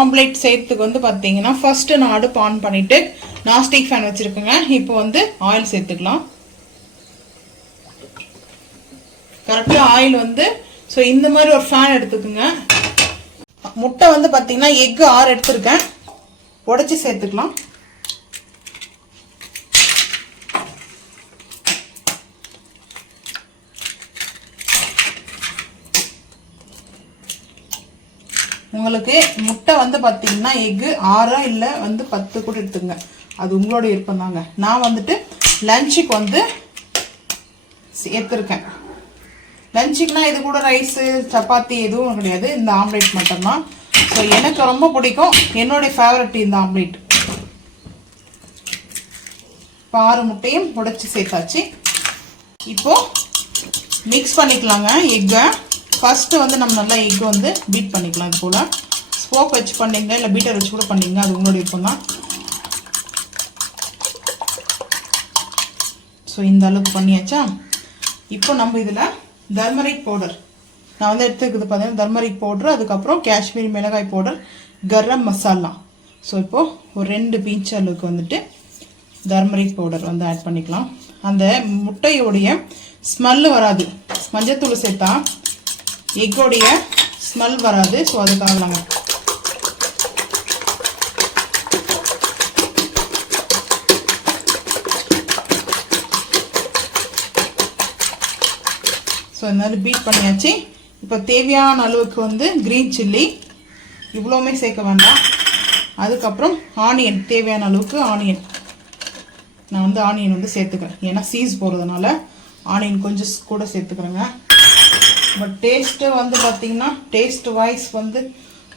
Omelette சேர்த்துக்கு வந்து பார்த்தீங்கன்னா first நான் அடுப்பு ஆன் பண்ணிட்டு நான்ஸ்டிக் ஃபேன் வச்சிருக்கேங்க. இப்போ வந்து ஆயில் சேர்த்துக்கலாம். கரெக்டாக ஆயில் வந்து ஸோ இந்த மாதிரி ஒரு ஃபேன் எடுத்துக்குங்க. முட்டை வந்து பார்த்தீங்கன்னா எக்கு 6 எடுத்துருக்கேன், உடைச்சி சேர்த்துக்கலாம். உங்களுக்கு முட்டை வந்து பார்த்தீங்கன்னா எக்கு 6 இல்லை வந்து 10 கூட எடுத்துங்க, அது உங்களோட விருப்பம் தாங்க. நான் வந்துட்டு லஞ்சுக்கு வந்து எடுத்துருக்கேன். லஞ்சுக்குனா இது கூட ரைஸு சப்பாத்தி எதுவும் கிடையாது, இந்த ஆம்லேட் மட்டும்தான். ஸோ எனக்கு ரொம்ப பிடிக்கும், என்னுடைய ஃபேவரட் இந்த ஆம்லேட். இப்போ 6 முட்டையும் உடைச்சி சேர்த்தாச்சு. இப்போது மிக்ஸ் பண்ணிக்கலாங்க எக்கை. ஃபஸ்ட்டு வந்து நம்ம நல்லா எக்கு வந்து பீட் பண்ணிக்கலாம். இது போல் ஸ்போக் வச்சு பண்ணிங்க இல்லை பீட்டர் வச்சு கூட பண்ணிங்க, அது உங்களோட விருப்பம் தான். ஸோ இந்த அளவுக்கு பண்ணியாச்சா. இப்போ நம்ம இதில் டர்மரிக் பவுடர் நான் வந்து எடுத்துக்கிறது பார்த்தீங்கன்னா டர்மரிக் பவுடர், அதுக்கப்புறம் காஷ்மீரி மிளகாய் பவுடர், கரம் மசாலா. ஸோ இப்போது ஒரு 2 பிஞ்ச் அளவுக்கு வந்துட்டு டர்மரிக் பவுடர் வந்து ஆட் பண்ணிக்கலாம். அந்த முட்டையோடைய ஸ்மெல்லு வராது, மஞ்சத்தூள் சேர்த்தா எக்கோடைய ஸ்மெல் வராது. ஸோ அதுக்காக நாங்கள் ஸோ இந்த மாதிரி பீட் பண்ணியாச்சு. இப்போ தேவையான அளவுக்கு வந்து க்ரீன் சில்லி, இவ்வளோவுமே சேர்க்க வேண்டாம். அதுக்கப்புறம் ஆனியன், தேவையான அளவுக்கு ஆனியன். நான் வந்து ஆனியன் வந்து சேர்த்துக்கிறேன், ஏன்னா சீஸ் போடுறதுனால ஆனியன் கொஞ்சம் கூட சேர்த்துக்கிறேங்க. பட் டேஸ்ட்டு வந்து பார்த்திங்கன்னா டேஸ்ட் வாய்ஸ் வந்து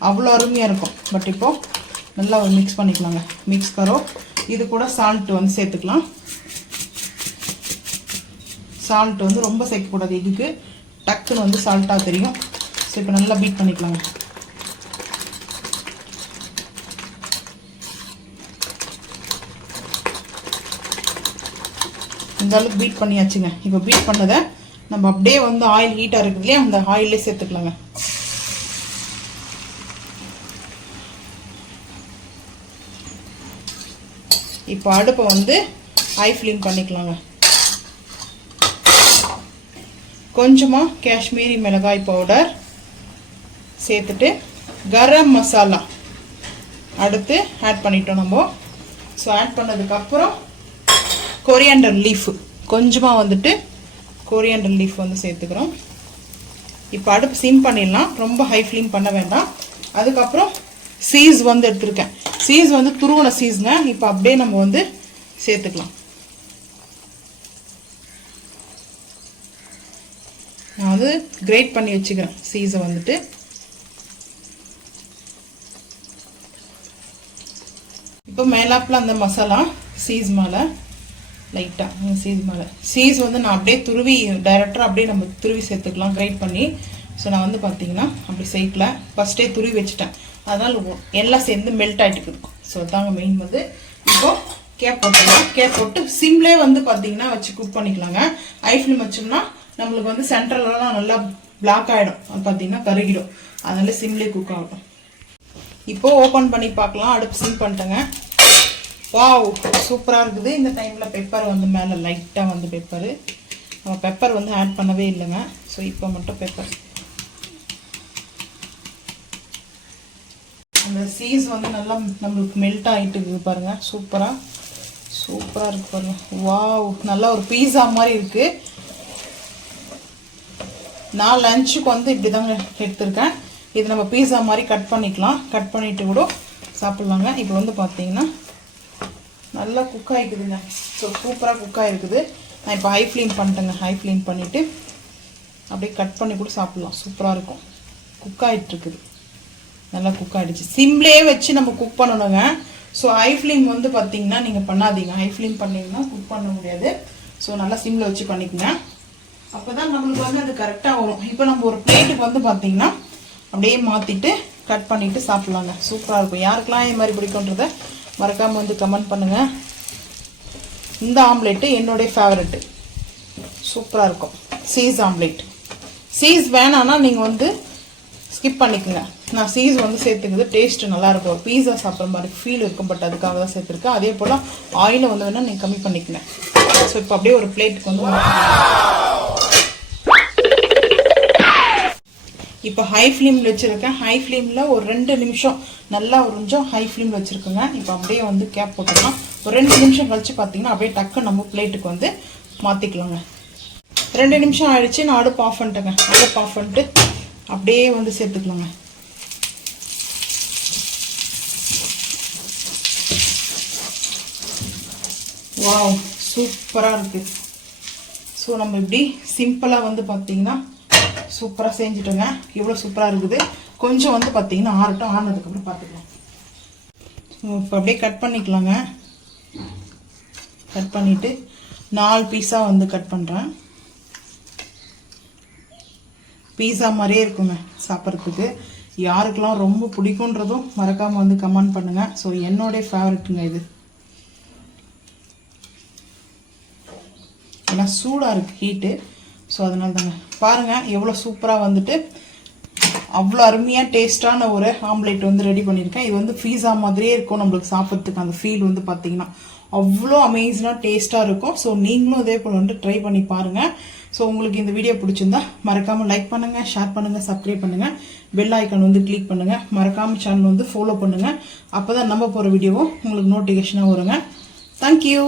அவ்வளோ அருமையாக இருக்கும். பட் இப்போது நல்லா ஒரு மிக்ஸ் பண்ணிக்கலாங்க. மிக்ஸ் கரோ. இது கூட சால்ட் வந்து சேர்த்துக்கலாம். சால்ட் வந்து ரொம்ப சேர்க்கக்கூடாது, இதுக்கு டக்குன்னு வந்து சால்ட்டாக தெரியும். ஸோ இப்போ நல்லா பீட் பண்ணிக்கலாங்க. இந்த அளவுக்கு பீட் பண்ணியாச்சுங்க. இப்போ பீட் பண்ணதை நம்ம அப்படியே வந்து ஆயில் ஹீட்டாக இருக்குது இல்லையா, அந்த ஆயிலே சேர்த்துக்கலாங்க. இப்போ அடுப்பை வந்து ஹை ஃப்ளேம் பண்ணிக்கலாங்க. கொஞ்சமாக காஷ்மீரி மிளகாய் பவுடர் சேர்த்துட்டு கரம் மசாலா அடுத்து ஆட் பண்ணிட்டோம் நம்ம. ஸோ ஆட் பண்ணதுக்கப்புறம் கொரியாண்டர் லீஃப் கொஞ்சமாக வந்துட்டு கொரியாண்டர் லீஃப் வந்து சேர்த்துக்கிறோம். இப்போ அடுப்பு சிம் பண்ணிடலாம், ரொம்ப ஹை ஃப்ளேம் பண்ண வேண்டாம். அதுக்கப்புறம் சீஸ் வந்து எடுத்துருக்கேன், சீஸ் வந்து துருவன சீஸ்ங்க. இப்போ அப்படியே நம்ம வந்து சேர்த்துக்கலாம். நான் வந்து கிரேட் பண்ணி வச்சுக்கிறேன் சீஸை வந்துட்டு. இப்போ மேலாப்பில் அந்த மசாலா சீஸ் மேலே லைட்டாக சீஸ் வந்து நான் அப்படியே துருவி டைரெக்டாக அப்படியே நம்ம துருவி சேர்த்துக்கலாம் கிரைட் பண்ணி. ஸோ நான் வந்து பார்த்தீங்கன்னா அப்படி சேர்க்கல, ஃபஸ்ட்டே துருவி வச்சுட்டேன், அதனால் எல்லாம் சேர்ந்து மெல்ட் ஆகிட்டு இருக்கும். ஸோ அதாங்க மெயின் வந்து. இப்போது கேப் போட்டுக்கலாம். கேப் போட்டு சிம்லே வந்து பார்த்தீங்கன்னா வச்சு குக் பண்ணிக்கலாங்க. ஹை ஃப்ளேம் வச்சோம்னா நம்மளுக்கு வந்து சென்ட்ரல்லாம் நல்லா பிளாக் ஆகிடும், அது பார்த்தீங்கன்னா கருகிடும். அதனால சிம்லே குக் ஆகட்டும். இப்போது ஓப்பன் பண்ணி பார்க்கலாம். அடுப்பு சிம் பண்ணிட்டேங்க. வாவ், சூப்பராக இருக்குது. இந்த டைமில் பெப்பர் வந்து மேலே லைட்டாக வந்து நம்ம பெப்பர் வந்து ஆட் பண்ணவே இல்லைங்க. ஸோ இப்போ மட்டும் பெப்பர். அந்த சீஸ் வந்து நல்லா நம்மளுக்கு மெல்ட் ஆகிட்டு இருக்குது பாருங்கள். சூப்பராக இருக்குது பாருங்கள். வாவ், நல்லா ஒரு பீஸா மாதிரி இருக்குது. நான் லஞ்சுக்கு வந்து இப்படி தாங்க எடுத்திருக்கேன். இது நம்ம பீஸா மாதிரி கட் பண்ணிக்கலாம், கட் பண்ணிவிட்டு கூட சாப்பிட்லாங்க. இப்போ வந்து பார்த்தீங்கன்னா நல்லா குக் ஆகிக்குதுங்க. ஸோ சூப்பராக குக் ஆகிருக்குது. நான் இப்போ ஹை ஃப்ளேம் பண்ணிட்டேங்க. ஹை ஃப்ளேம் பண்ணிவிட்டு அப்படியே கட் பண்ணி கூட சாப்பிட்லாம், சூப்பராக இருக்கும். குக் ஆகிட்டுருக்குது, நல்லா குக் ஆகிடுச்சு. சிம்லேயே வச்சு நம்ம குக் பண்ணணுங்க. ஸோ ஹை ஃப்ளேம் வந்து பார்த்தீங்கன்னா நீங்கள் பண்ணாதீங்க, ஹை ஃப்ளேம் பண்ணிங்கன்னா குக் பண்ண முடியாது. ஸோ நல்லா சிம்மில் வச்சு பண்ணிக்கோங்க, அப்போ தான் நம்மளுக்கு வந்து அது கரெக்டாக வரும். இப்போ நம்ம ஒரு பிளேட்டுக்கு வந்து பார்த்தீங்கன்னா அப்படியே மாற்றிட்டு கட் பண்ணிவிட்டு சாப்பிட்லாங்க. சூப்பராக இருக்கும். யாருக்கெல்லாம் இது மாதிரி பிடிக்குன்றதை மறக்காமல் வந்து கமெண்ட் பண்ணுங்கள். இந்த ஆம்லேட்டு என்னுடைய ஃபேவரெட்டு, சூப்பராக இருக்கும். Cheese omelette. சீஸ் வேணான்னா நீங்கள் வந்து ஸ்கிப் பண்ணிக்கோங்க. நான் சீஸ் வந்து சேர்த்துக்கிறது டேஸ்ட்டு நல்லாயிருக்கும். பீஸா சாப்பிட்ற மாதிரி ஃபீல் இருக்கும். பட் அதுக்காக தான் சேர்த்துருக்கேன். அதே போல் ஆயிலை வந்து வேணால் நீங்கள் கம்மி பண்ணிக்கணும். ஸோ இப்போ அப்படியே ஒரு பிளேட்டுக்கு வந்து இப்போ ஹை ஃப்ளேமில் வச்சுருக்கேன். ஹை ஃப்ளேமில் ஒரு 2 நிமிஷம் நல்லா ஒரு கொஞ்சம் ஹை ஃப்ளேமில் வச்சுருக்கோங்க. இப்போ அப்படியே வந்து கேப் போட்டுக்கலாம். ஒரு 2 நிமிஷம் கழித்து பார்த்தீங்கன்னா அப்படியே டக்கு நம்ம பிளேட்டுக்கு வந்து மாற்றிக்கலாங்க. 2 நிமிஷம் ஆயிடுச்சு. நான் அடுப்பு ஆஃப் பண்ணிட்டேங்க. அடுப்பு ஆஃப் பண்ணிட்டு அப்படியே வந்து சேர்த்துக்கலாங்க. வாவ், சூப்பராக இருக்குது. ஸோ நம்ம இப்படி சிம்பிளாக வந்து பார்த்திங்கன்னா சூப்பராக செஞ்சுட்டோங்க. இவ்வளோ சூப்பராக இருக்குது. கொஞ்சம் வந்து பார்த்திங்கன்னா ஆறட்டும். ஆனதுக்கப்புறம் பார்த்துக்கலாம். இப்போ அப்படியே கட் பண்ணிக்கலாங்க. கட் பண்ணிவிட்டு 4 பீஸாக வந்து கட் பண்ணுறேன். பீஸா மாதிரியே இருக்குங்க சாப்பிட்றதுக்கு. யாருக்கெல்லாம் ரொம்ப பிடிக்குன்றதும் மறக்காமல் வந்து கமெண்ட் பண்ணுங்கள். ஸோ என்னோடைய ஃபேவரெட்டுங்க இது. ஏன்னா சூடாக இருக்குது ஹீட்டு. ஸோ அதனால தாங்க. பாருங்கள் எவ்வளோ சூப்பராக வந்துட்டு அவ்வளோ அருமையாக டேஸ்ட்டான ஒரு ஆம்லேட் வந்து ரெடி பண்ணியிருக்கேன். இது வந்து பீஸா மாதிரியே இருக்கும் நம்மளுக்கு சாப்பிட்றதுக்கு. அந்த ஃபீல் வந்து பார்த்திங்கன்னா அவ்வளோ அமேசிங்காக டேஸ்ட்டாக இருக்கும். ஸோ நீங்களும் இதே போல் வந்து ட்ரை பண்ணி பாருங்கள். ஸோ உங்களுக்கு இந்த வீடியோ பிடிச்சிருந்தா மறக்காமல் லைக் பண்ணுங்கள், ஷேர் பண்ணுங்கள், சப்ஸ்கிரைப் பண்ணுங்கள், பெல் ஐக்கான் வந்து கிளிக் பண்ணுங்கள். மறக்காமல் சேனல் வந்து ஃபாலோ பண்ணுங்கள். அப்போ தான் நம்ம போகிற வீடியோவும் உங்களுக்கு நோட்டிஃபிகேஷனாக வருங்க. தேங்க்யூ.